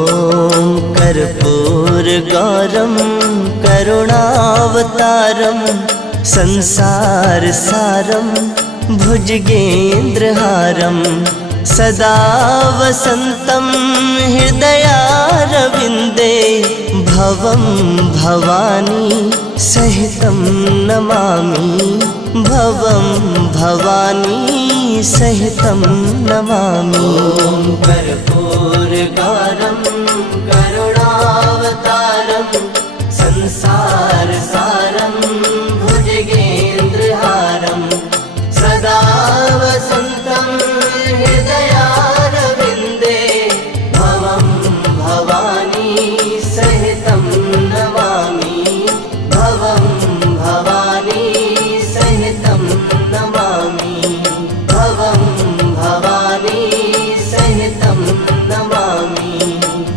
ॐ कर्पूरगौरं करुणावतारं संसारसारं भुजगेन्द्रहारं सदा वसन्तं हृदयारविन्दे भवं भवानी सहितं नमामि भवं भवानी सहितं नमामि। कर्पूरगौरं करुणावतारं संसारसारं